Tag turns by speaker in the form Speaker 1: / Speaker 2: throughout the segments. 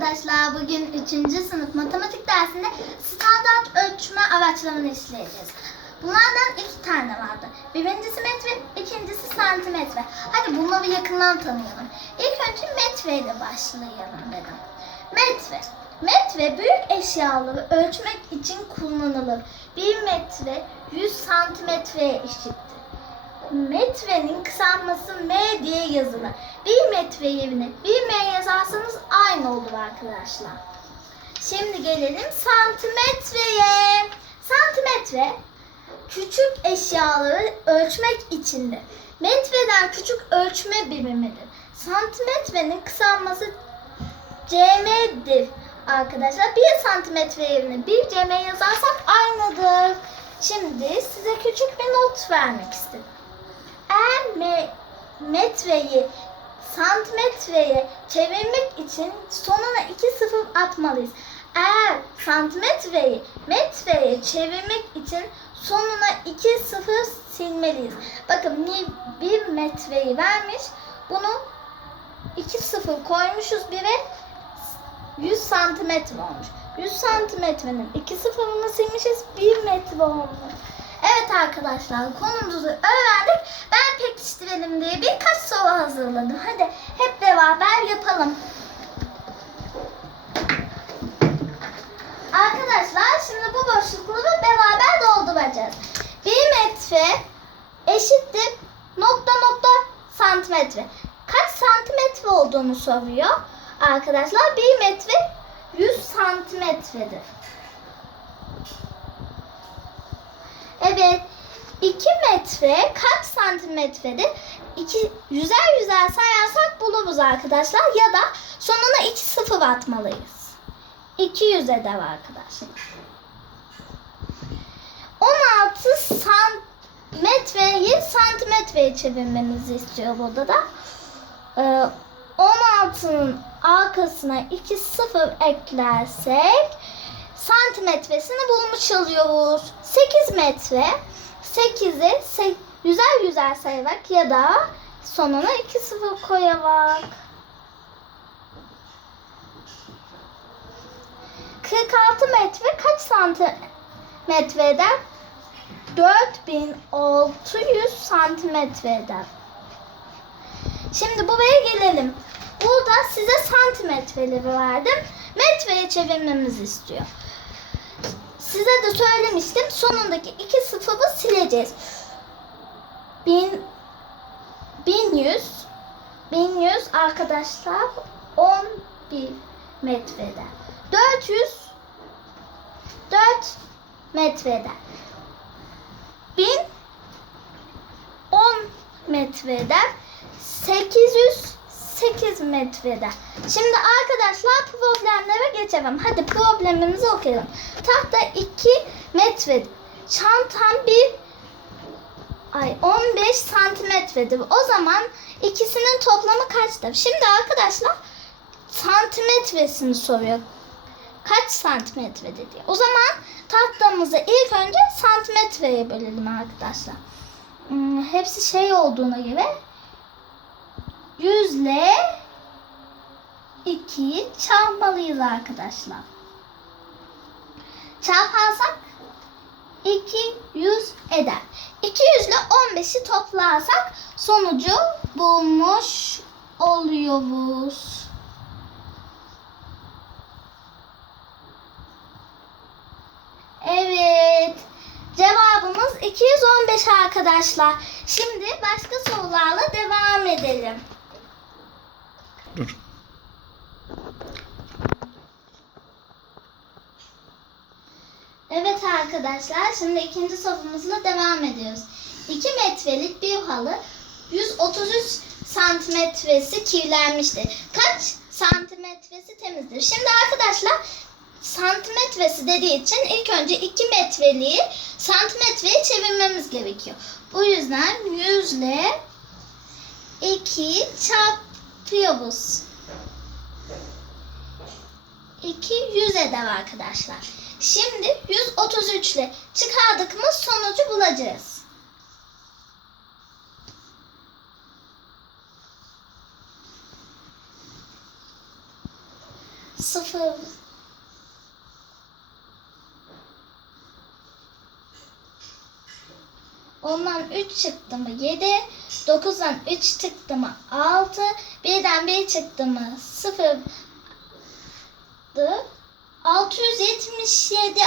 Speaker 1: arkadaşlar. Bugün 3. sınıf matematik dersinde standart ölçme araçlarını işleyeceğiz. Bunlardan iki tane vardı. Birincisi metre, ikincisi santimetre. Hadi bunları yakından tanıyalım. İlk önce metre ile başlayalım dedim. Metre. Metre büyük eşyaları ölçmek için kullanılır. 1 metre 100 santimetreye eşittir metrenin kısaltması M diye yazılır. 1 metre yerine 1 M yazarsanız aynı olur arkadaşlar. Şimdi gelelim santimetreye. Santimetre küçük eşyaları ölçmek içindir. Metreden küçük ölçme birimidir. Santimetrenin kısaltması cm'dir arkadaşlar. 1 santimetre yerine 1 cm yazarsak aynıdır. Şimdi size küçük bir not vermek istedim. Metreyi santimetreye çevirmek için sonuna iki sıfır atmalıyız. Eğer santimetreyi metreye çevirmek için sonuna iki sıfır silmeliyiz. Bakın bir, bir metreyi vermiş. Bunu iki sıfır koymuşuz bire 100 santimetre olmuş. 100 santimetrenin iki sıfırını silmişiz 1 metre olmuş. Evet arkadaşlar konumuzu öğrendik. Pekiştirelim diye birkaç soru hazırladım. Hadi hep beraber yapalım. Arkadaşlar şimdi bu boşlukları beraber dolduracağız. 1 metre eşittir nokta nokta santimetre. Kaç santimetre olduğunu soruyor. Arkadaşlar 1 metre 100 santimetredir. Evet. 2 metre kaç santimetredir? İki, yüzer yüzer sayarsak buluruz arkadaşlar. Ya da sonuna 2 sıfır atmalıyız. 200 eder arkadaşlar. 16 santimetreyi santimetreye çevirmemizi istiyor burada da. Ee, 16'nın arkasına 2 sıfır eklersek santimetresini bulmuş oluyoruz. 8 metre 8'i se- yüzer yüzer sayarak ya da sonuna 2 sıfır koyarak. 46 metre kaç santimetre eder? 4600 santimetre eder. Şimdi buraya gelelim. Burada size santimetreleri verdim. Metreye çevirmemizi istiyor. Size de söylemiştim. Sonundaki iki sıfırı sileceğiz. Bin, 1100 1100 arkadaşlar 11 metrede. 400 4 metrede. 1000 10 metrede. 800 8 metrede. Şimdi arkadaşlar problemlere geçelim. Hadi problemimizi okuyalım. Tahta 2 metre. Çantam bir ay 15 santimetredir. O zaman ikisinin toplamı kaçtır? Şimdi arkadaşlar santimetresini soruyor. Kaç santimetredir diye. O zaman tahtamızı ilk önce santimetreye bölelim arkadaşlar. Hmm, hepsi şey olduğuna göre yüzle 2'yi çarpmalıyız arkadaşlar. Çarparsak 200 eder. 200 ile 15'i toplarsak sonucu bulmuş oluyoruz. Evet. Cevabımız 215 arkadaşlar. Şimdi başka sorularla devam edelim. Evet arkadaşlar şimdi ikinci sorumuzla devam ediyoruz. 2 metrelik bir halı 133 santimetresi kirlenmiştir. Kaç santimetresi temizdir? Şimdi arkadaşlar santimetresi dediği için ilk önce 2 metreliği santimetreye çevirmemiz gerekiyor. Bu yüzden 100 ile 2 çarpıyoruz. 2 100 eder arkadaşlar. Şimdi 133 ile çıkardık mı sonucu bulacağız. sıfır Ondan 3 çıktı mı 7, 9'dan 3 çıktı mı 6, 1'den 1 çıktı mı 0, 677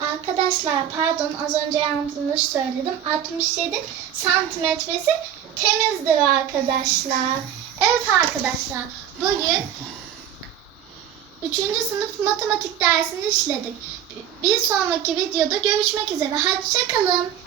Speaker 1: Arkadaşlar pardon az önce yanlış söyledim. 67 santimetresi temizdir arkadaşlar. Evet arkadaşlar bugün 3. sınıf matematik dersini işledik. Bir sonraki videoda görüşmek üzere. Hoşçakalın.